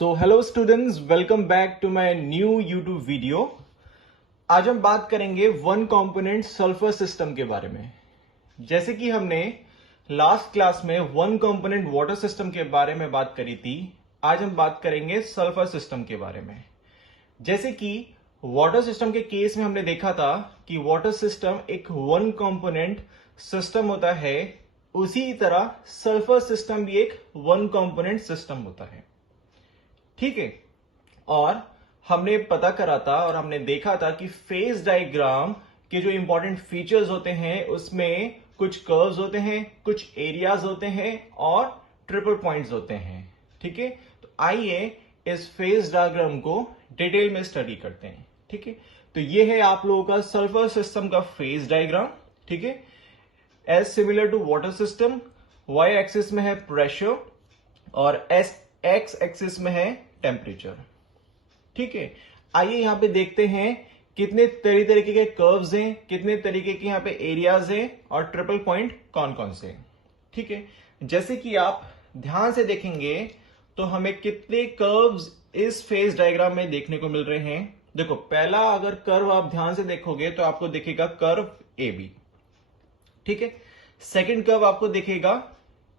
So hello students, welcome back to my new YouTube video. आज हम बात करेंगे वन कंपोनेंट सल्फर सिस्टम के बारे में। जैसे कि हमने लास्ट क्लास में वन कंपोनेंट वाटर सिस्टम के बारे में बात करी थी, आज हम बात करेंगे सल्फर सिस्टम के बारे में। जैसे कि वाटर सिस्टम के केस में हमने देखा था कि वाटर सिस्टम एक वन कंपोनेंट सिस्टम होता है, उसी तरह सल्फर सिस्टम भी एक वन कंपोनेंट सिस्टम होता है। ठीक है, और हमने पता करा था और हमने देखा था कि फेज डायग्राम के जो इंपॉर्टेंट फीचर्स होते हैं उसमें कुछ कर्व्स होते हैं, कुछ एरियाज होते हैं और ट्रिपल पॉइंट्स होते हैं। ठीक है, तो आइए इस फेज डायग्राम को डिटेल में स्टडी करते हैं। ठीक है, तो ये है आप लोगों का सल्फर सिस्टम का फेज डायग्राम। ठीक है, as similar to water system, Y axis में है प्रेशर और एक्स एक्सिस में है टेम्परेचर। ठीक है, आइए यहां पे देखते हैं कितने तरीके के कर्व्स हैं, कितने तरीके के यहां पे एरियाज हैं और ट्रिपल पॉइंट कौन कौन से। ठीक है, जैसे कि आप ध्यान से देखेंगे तो हमें कितने कर्व्स इस फेज डायग्राम में देखने को मिल रहे हैं। देखो, पहला अगर कर्व आप ध्यान से देखोगे तो आपको दिखेगा कर्व ए बी। ठीक है, सेकेंड कर्व आपको दिखेगा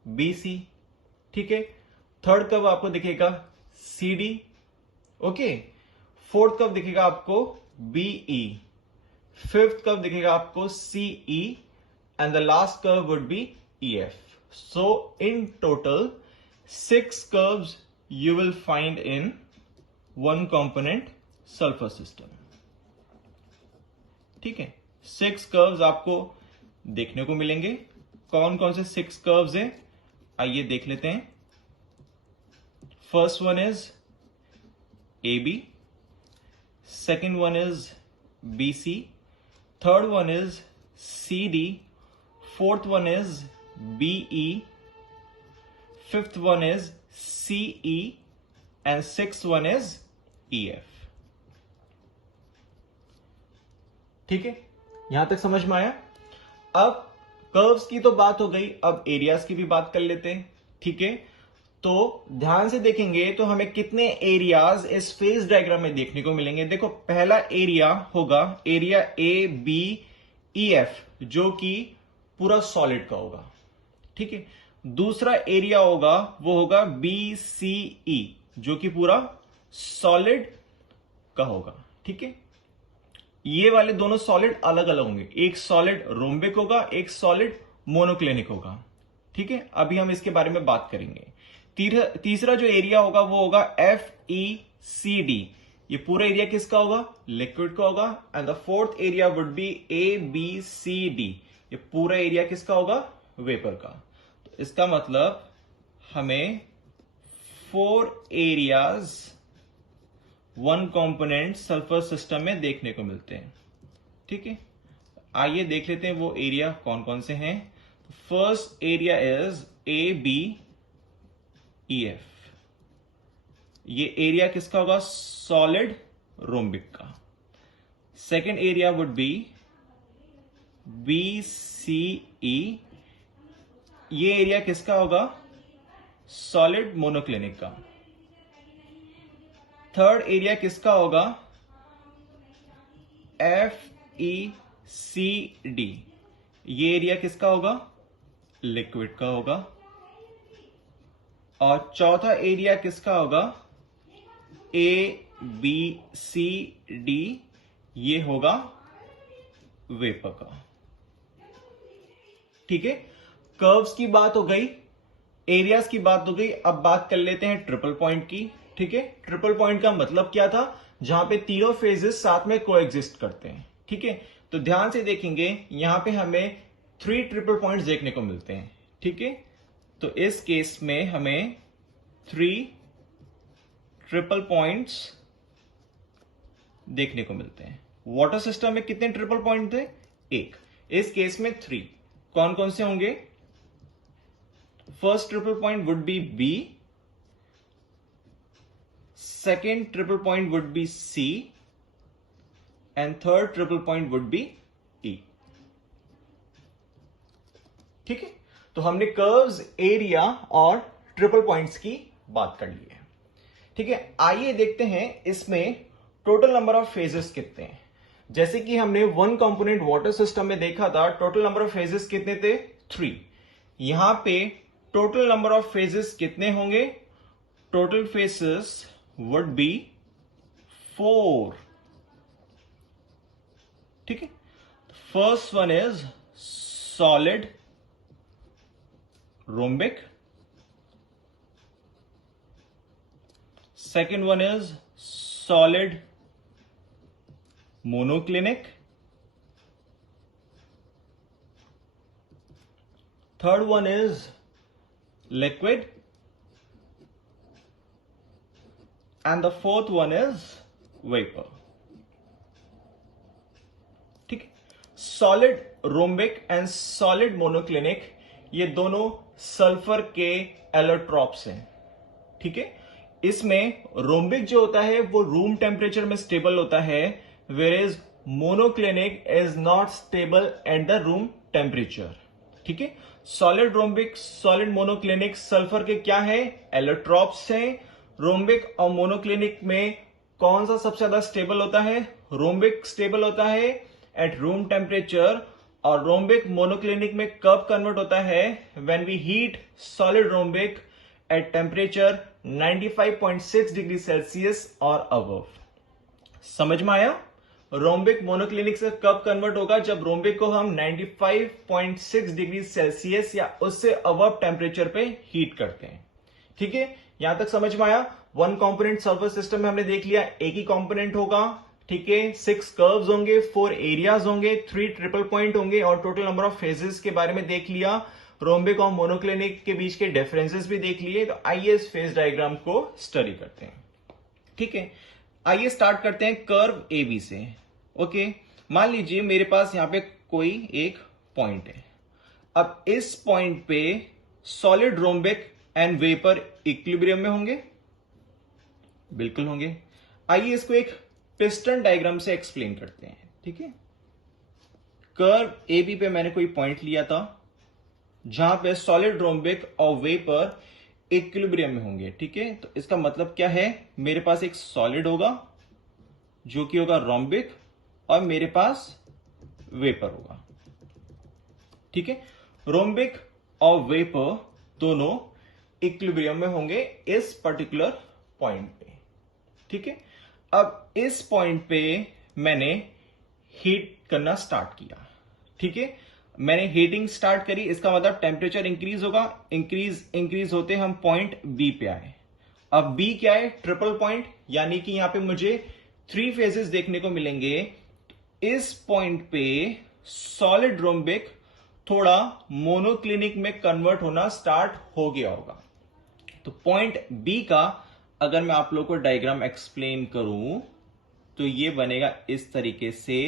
बी सी। ठीक है, थर्ड कर्व आपको दिखेगा C D. Okay, fourth curve दिखेगा आपको बीई, फिफ्थ कर्व दिखेगा आपको C E and the last curve would be E F. So in total 6 curves you will find in one component sulfur system. ठीक है, 6 कर्व्स आपको देखने को मिलेंगे। कौन कौन से 6 कर्व्स हैं आइए देख लेते हैं। First one is AB, second one is BC, third one is CD, fourth one is BE, fifth one is CE and sixth one is EF. ठीक है, यहां तक समझ में आया। अब कर्व्स की तो बात हो गई, अब एरियाज की भी बात कर लेते हैं। ठीक है, तो ध्यान से देखेंगे तो हमें कितने एरियाज इस फेज डायग्राम में देखने को मिलेंगे। देखो, पहला एरिया होगा area A B E F, जो कि पूरा सॉलिड का होगा। ठीक है, दूसरा एरिया होगा वो होगा बी सी ई, जो कि पूरा सॉलिड का होगा। ठीक है, ये वाले दोनों सॉलिड अलग अलग होंगे, एक सॉलिड रोम्बिक होगा, एक सॉलिड मोनोक्लिनिक होगा। ठीक है, अभी हम इसके बारे में बात करेंगे। तीसरा जो एरिया होगा वो होगा एफ ई सी डी, ये पूरा एरिया किसका होगा? लिक्विड का होगा। And the fourth area would be A B C D, ये पूरा एरिया किसका होगा? वेपर का। तो इसका मतलब हमें 4 areas one component sulphur system में देखने को मिलते हैं। ठीक है, आइए देख लेते हैं वो एरिया कौन कौन से हैं। First area is A B E F, ये एरिया किसका होगा? सॉलिड रोम्बिक का। Second area would be B C E, ये एरिया किसका होगा? सॉलिड मोनोक्लिनिक का। थर्ड एरिया किसका होगा? एफ ई सी डी, ये एरिया किसका होगा? लिक्विड का होगा। और चौथा एरिया किसका होगा? ए बी सी डी, ये होगा वेपर का। ठीक है, कर्व्स की बात हो गई, एरियाज की बात हो गई। अब बात कर लेते हैं ट्रिपल पॉइंट की। ठीक है, ट्रिपल पॉइंट का मतलब क्या था? जहां पे तीनों फेजेस साथ में कोएग्जिस्ट करते हैं। ठीक है, तो ध्यान से देखेंगे यहां पे हमें 3 ट्रिपल पॉइंट्स देखने को मिलते हैं। ठीक है, तो इस केस में हमें 3 ट्रिपल पॉइंट्स देखने को मिलते हैं। वाटर सिस्टम में कितने ट्रिपल पॉइंट थे? 1। इस केस में 3। कौन कौन से होंगे? First triple point would be B, second triple point would be C and third triple point would be E. ठीक है, तो हमने कर्व्स, एरिया और ट्रिपल पॉइंट्स की बात कर ली है। ठीक है, आइए देखते हैं इसमें टोटल नंबर ऑफ फेजेस कितने हैं। जैसे कि हमने वन कंपोनेंट वाटर सिस्टम में देखा था, टोटल नंबर ऑफ फेजेस कितने थे, 3। यहां पे टोटल नंबर ऑफ फेजेस कितने होंगे, टोटल फेजेस वुड बी 4। ठीक है, first one is solid rhombic, second one is solid monoclinic, third one is liquid, and the fourth one is vapor. ठीक है, solid rhombic and solid monoclinic ये दोनों sulphur के allotropes हैं। ठीक है, इसमें रोम्बिक जो होता है वो रूम टेम्परेचर में स्टेबल होता है, where is monoclinic is not stable at the room temperature. ठीक है, solid rhombic solid monoclinic sulphur के क्या है, एलोट्रॉप्स हैं। रोम्बिक और मोनोक्लिनिक में कौन सा सबसे ज्यादा स्टेबल होता है, रोम्बिक स्टेबल होता है एट रूम टेम्परेचर, और रोम्बिक मोनोक्लिनिक में कब कन्वर्ट होता है, when we heat solid rhombic at temperature 95.6 degree Celsius और अबव। समझ में आया, रोम्बिक मोनोक्लिनिक से कब कन्वर्ट होगा, जब रोम्बिक को हम 95.6 डिग्री सेल्सियस या उससे अबव टेम्परेचर पे हीट करते हैं। ठीक है, यहां तक समझ में आया। वन कंपोनेंट सर्फर सिस्टम में हमने देख लिया एक ही कंपोनेंट होगा। ठीक है, 6 कर्व्स होंगे, 4 एरियाज होंगे, 3 ट्रिपल पॉइंट होंगे, और टोटल नंबर ऑफ फेजेस के बारे में देख लिया। रोम्बिक और मोनोक्लिनिक के बीच के डिफरेंसेस भी देख लिए। तो आइए इस फेज डायग्राम को स्टडी करते हैं। ठीक है, आइए स्टार्ट करते हैं कर्व ए बी से। ओके, मान लीजिए मेरे पास यहां पे कोई एक पॉइंट है। अब इस पॉइंट पे solid rhombic and vapour equilibrium में होंगे, बिल्कुल होंगे। आइए इसको एक पिस्टन डायग्राम से एक्सप्लेन करते हैं। ठीक है, कर्व ए बी पे मैंने कोई पॉइंट लिया था जहां पे सॉलिड रोम्बिक और वेपर इक्विलिब्रियम में होंगे। ठीक है, तो इसका मतलब क्या है, मेरे पास एक सॉलिड होगा जो कि होगा रोम्बिक, और मेरे पास वेपर होगा। ठीक है, रोम्बिक और वेपर दोनों इक्विलिब्रियम में होंगे इस पर्टिकुलर पॉइंट पे। ठीक है, अब इस पॉइंट पे मैंने हीट करना स्टार्ट किया। ठीक है, मैंने हीटिंग स्टार्ट करी, इसका मतलब टेम्परेचर इंक्रीज होगा। इंक्रीज होते हम पॉइंट बी पे आए। अब बी क्या है, ट्रिपल पॉइंट, यानी कि यहां पे मुझे 3 फेजेस देखने को मिलेंगे। इस पॉइंट पे सॉलिड रोम्बिक थोड़ा मोनोक्लिनिक में कन्वर्ट होना स्टार्ट हो गया होगा। तो पॉइंट बी का अगर मैं आप लोग को डायग्राम एक्सप्लेन करूं तो ये बनेगा इस तरीके से।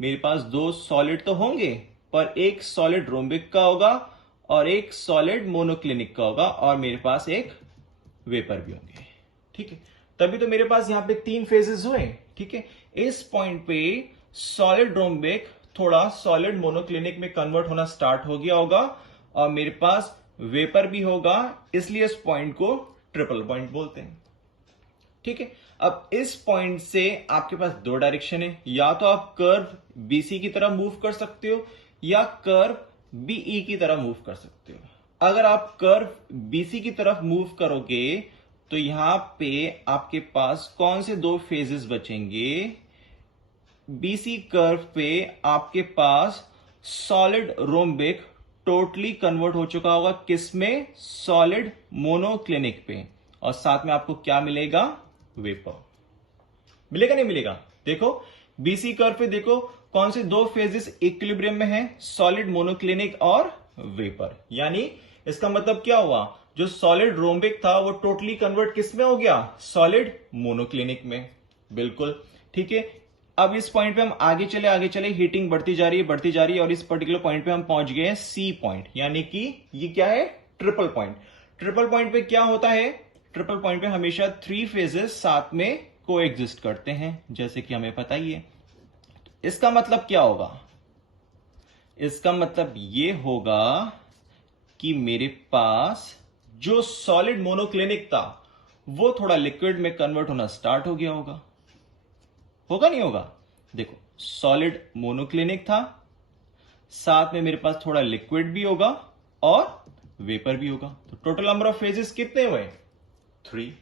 मेरे पास 2 सॉलिड तो होंगे, पर एक सॉलिड रोम्बिक का होगा और एक सॉलिड मोनोक्लिनिक का होगा, और मेरे पास एक वेपर भी होंगे। ठीक है, तभी तो मेरे पास यहां पे 3 फेजेस हुए। ठीक है, इस पॉइंट पे सॉलिड रोम्बिक थोड़ा सॉलिड मोनोक्लिनिक में कन्वर्ट होना स्टार्ट हो गया होगा, और मेरे पास वेपर भी होगा, इसलिए इस पॉइंट को ट्रिपल पॉइंट बोलते हैं। ठीक है, अब इस पॉइंट से आपके पास 2 डायरेक्शन है, या तो आप कर्व बीसी की तरफ मूव कर सकते हो या कर्व बीई की तरफ मूव कर सकते हो। अगर आप कर्व बीसी की तरफ मूव करोगे तो यहां पे आपके पास कौन से 2 फेजेस बचेंगे, बीसी कर्व पे आपके पास सॉलिड रोम्बिक टोटली कन्वर्ट हो चुका होगा, किसमें, सॉलिड मोनोक्लिनिक पे, और साथ में आपको क्या मिलेगा, वेपर मिलेगा, नहीं मिलेगा। देखो बीसी कर्व पे देखो कौन से 2 फेजेस इक्विलिब्रियम में है, सॉलिड मोनोक्लिनिक और वेपर। यानी इसका मतलब क्या हुआ, जो सॉलिड रोम्बिक था वो टोटली कन्वर्ट किस में हो गया, सॉलिड मोनोक्लिनिक में। बिल्कुल ठीक है, अब इस पॉइंट पे हम आगे चले, हीटिंग बढ़ती जा रही है, और इस पर्टिकुलर पॉइंट पे हम पहुंच गए हैं सी पॉइंट, यानी कि ये क्या है, ट्रिपल पॉइंट। ट्रिपल पॉइंट पे क्या होता है, ट्रिपल पॉइंट पे हमेशा 3 फेजेस साथ में को एग्जिस्ट करते हैं, जैसे कि हमें पता ही है। इसका मतलब क्या होगा, इसका मतलब ये होगा कि मेरे पास जो सॉलिड मोनोक्लिनिक था वो थोड़ा लिक्विड में कन्वर्ट होना स्टार्ट हो गया होगा। होगा नहीं होगा? देखो, सॉलिड मोनोक्लिनिक था, साथ में मेरे पास थोड़ा लिक्विड भी होगा और वेपर भी होगा। तो टोटल नंबर ऑफ फेजेस कितने हुए? 3।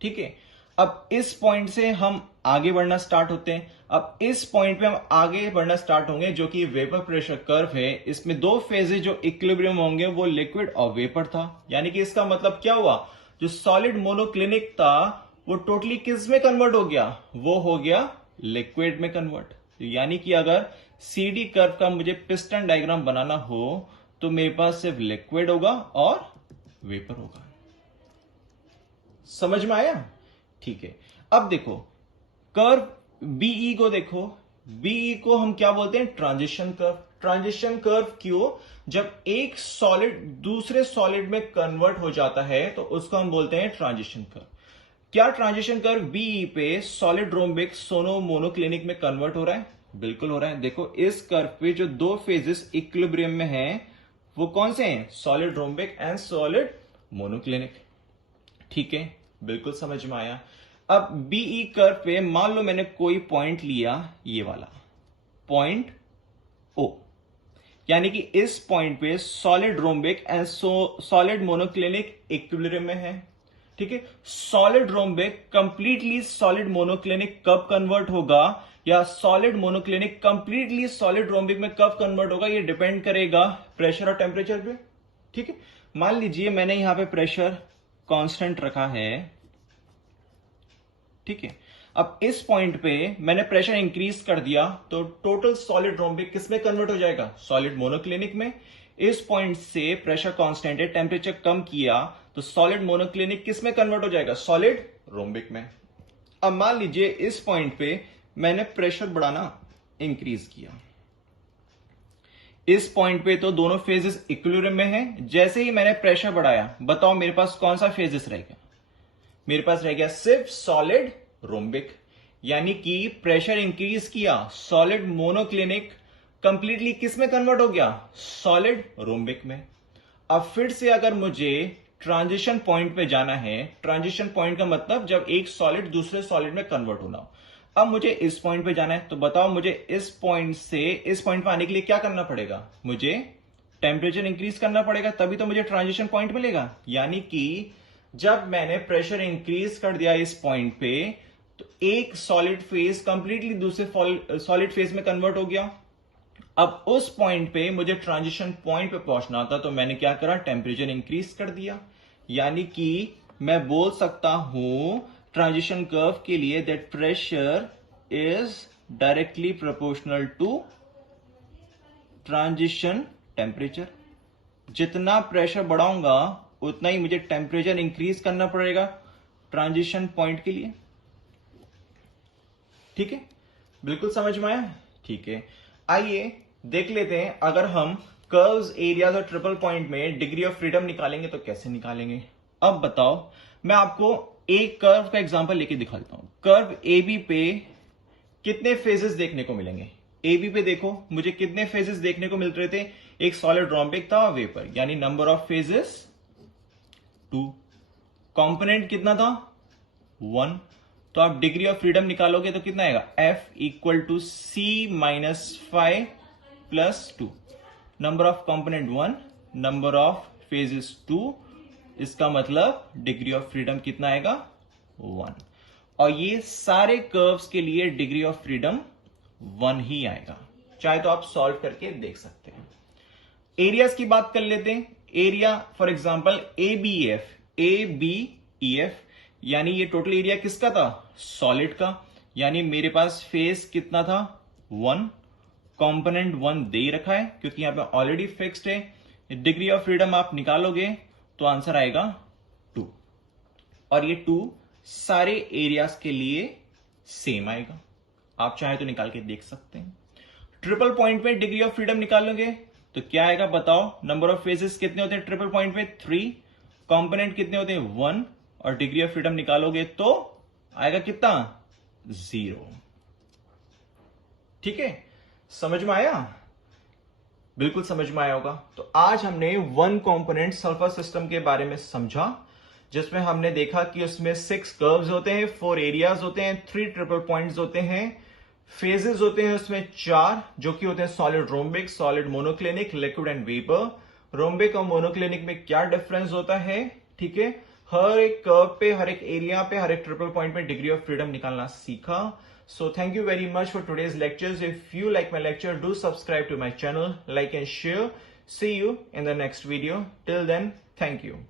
ठीक है, अब इस पॉइंट से हम आगे बढ़ना स्टार्ट होते हैं। अब इस पॉइंट पे हम आगे बढ़ना स्टार्ट होंगे, जो कि वेपर प्रेशर कर्व है। इसमें 2 फेजेस जो इक्विलिब्रियम होंगे वो लिक्विड और वेपर था। यानी कि इसका मतलब क्या हुआ? जो सॉलिड मोनोक्लिनिक था वो टोटली किस में कन्वर्ट हो गया? वो हो गया लिक्विड में कन्वर्ट। यानी कि अगर सीडी कर्व का मुझे पिस्टन डायग्राम बनाना हो तो मेरे पास सिर्फ लिक्विड होगा और वेपर होगा। समझ में आया? ठीक है, अब देखो कर्व बीई को देखो। बीई को हम क्या बोलते हैं? Transition curve. ट्रांजिशन कर्व क्यों? जब एक सॉलिड दूसरे सॉलिड में कन्वर्ट हो जाता है तो उसको हम बोलते हैं ट्रांजिशन कर्व। क्या ट्रांजिशन कर्व बीई पे सॉलिड रोम्बिक सोनो मोनोक्लिनिक में कन्वर्ट हो रहा है? बिल्कुल हो रहा है। देखो, इस कर्व पे जो 2 फेजेस इक्विलिब्रियम में हैं वो कौन से हैं? Solid rhombic and solid monoclinic. ठीक है, बिल्कुल समझ में आया। अब बीई कर्व पे मान लो मैंने कोई पॉइंट लिया, ये वाला पॉइंट ओ, यानी कि इस पॉइंट पे solid rhombic and solid monoclinic equilibrium में है। ठीक है, solid rhombic completely solid monoclinic कब कन्वर्ट होगा, या solid monoclinic completely solid rhombic में कब कन्वर्ट होगा, ये डिपेंड करेगा प्रेशर और टेम्परेचर पे। ठीक है, मान लीजिए मैंने यहां पे प्रेशर कांस्टेंट रखा है। ठीक है, अब इस पॉइंट पे मैंने प्रेशर इंक्रीज कर दिया तो टोटल सॉलिड रोम्बिक किस में कन्वर्ट हो जाएगा? सॉलिड मोनोक्लिनिक में। इस पॉइंट से प्रेशर कांस्टेंट है, टेम्परेचर कम किया तो सॉलिड मोनोक्लिनिक किस में कन्वर्ट हो जाएगा? सॉलिड रोम्बिक में। अब मान लीजिए इस पॉइंट पे मैंने प्रेशर बढ़ाना इंक्रीज किया। इस पॉइंट पे तो दोनों फेजेस इक्विलिब्रियम में हैं। जैसे ही मैंने प्रेशर बढ़ाया, बताओ मेरे पास कौन सा फेजेस रह गया? मेरे पास रह गया सिर्फ सॉलिड रोम्बिक। यानी कि प्रेशर इंक्रीज किया, सॉलिड मोनोक्लिनिक कंप्लीटली किस में कन्वर्ट हो गया? सॉलिड रोम्बिक में। अब फिर से अगर मुझे ट्रांजिशन पॉइंट पे जाना है, ट्रांजिशन पॉइंट का मतलब जब एक सॉलिड दूसरे सॉलिड में कन्वर्ट होना हो। अब मुझे इस पॉइंट पे जाना है, तो बताओ मुझे इस पॉइंट से इस पॉइंट पे आने के लिए क्या करना पड़ेगा? मुझे टेम्परेचर इंक्रीज करना पड़ेगा, तभी तो मुझे ट्रांजिशन पॉइंट मिलेगा। यानी कि जब मैंने प्रेशर इंक्रीज कर दिया इस पॉइंट पे तो एक सॉलिड फेज कंप्लीटली दूसरे सॉलिड फेज में कन्वर्ट हो गया। अब उस पॉइंट पे मुझे ट्रांजिशन पॉइंट पे पहुंचना था तो मैंने क्या करा? टेम्परेचर इंक्रीज कर दिया। यानी कि मैं बोल सकता हूं ट्रांजिशन कर्व के लिए that pressure is directly proportional to transition temperature. जितना प्रेशर बढ़ाऊंगा उतना ही मुझे टेम्परेचर इंक्रीज करना पड़ेगा ट्रांजिशन पॉइंट के लिए। ठीक है, बिल्कुल समझ में आया? ठीक है, आइए देख लेते हैं अगर हम कर्व्स, एरियाज और ट्रिपल पॉइंट में डिग्री ऑफ फ्रीडम निकालेंगे तो कैसे निकालेंगे। अब बताओ, मैं आपको एक कर्व का एग्जांपल लेके दिखाता हूं। कर्व एबी पे कितने फेजेस देखने को मिलेंगे? एबी पे देखो मुझे कितने फेजेस देखने को मिल रहे थे? एक सॉलिड रोम्बिक था, वेपर, यानी नंबर ऑफ फेजेस 2। कंपोनेंट कितना था? 1। तो आप डिग्री ऑफ फ्रीडम निकालोगे तो कितना आएगा? F equal to C minus 5 plus 2। Number of component 1, number of phases 2। इसका मतलब डिग्री ऑफ फ्रीडम कितना आएगा? 1। और ये सारे कर्व्स के लिए डिग्री ऑफ फ्रीडम 1 ही आएगा। चाहे तो आप सॉल्व करके देख सकते हैं। एरियाज की बात कर लेते हैं। एरिया फॉर एग्जांपल ABEF, यानी ये टोटल एरिया किसका था? सॉलिड का। यानी मेरे पास फेस कितना था? 1। कंपोनेंट 1 दे रखा है क्योंकि यहां पे ऑलरेडी फिक्स्ड है। डिग्री ऑफ फ्रीडम आप निकालोगे तो आंसर आएगा 2। और ये 2 सारे एरियाज के लिए सेम आएगा। आप चाहे तो निकाल के देख सकते हैं। ट्रिपल पॉइंट में डिग्री ऑफ फ्रीडम निकालोगे तो क्या आएगा बताओ? नंबर ऑफ फेजेस कितने होते हैं ट्रिपल पॉइंट पे? 3। कंपोनेंट कितने होते हैं? 1। और डिग्री ऑफ फ्रीडम निकालोगे तो आएगा कितना? 0। ठीक है, समझ में आया? बिल्कुल समझ में आया होगा। तो आज हमने 1 कंपोनेंट सल्फर सिस्टम के बारे में समझा। जिसमें हमने देखा कि उसमें 6 कर्व्स होते हैं, 4 एरियाज होते हैं, 3 ट्रिपल पॉइंट्स होते हैं, फेजेस होते हैं उसमें 4, जो कि होते हैं solid rhombic, solid monoclinic, liquid and vapour. Rhombic और मोनोक्लिनिक में क्या डिफरेंस होता है, ठीक है, हर एक कर्व पे, हर एक एरिया पे, हर एक ट्रिपल पॉइंट पे डिग्री ऑफ फ्रीडम निकालना सीखा। So thank you very much for today's lectures. If you like my lecture, do subscribe to my channel, like and share. See you in the next video. Till then, thank you.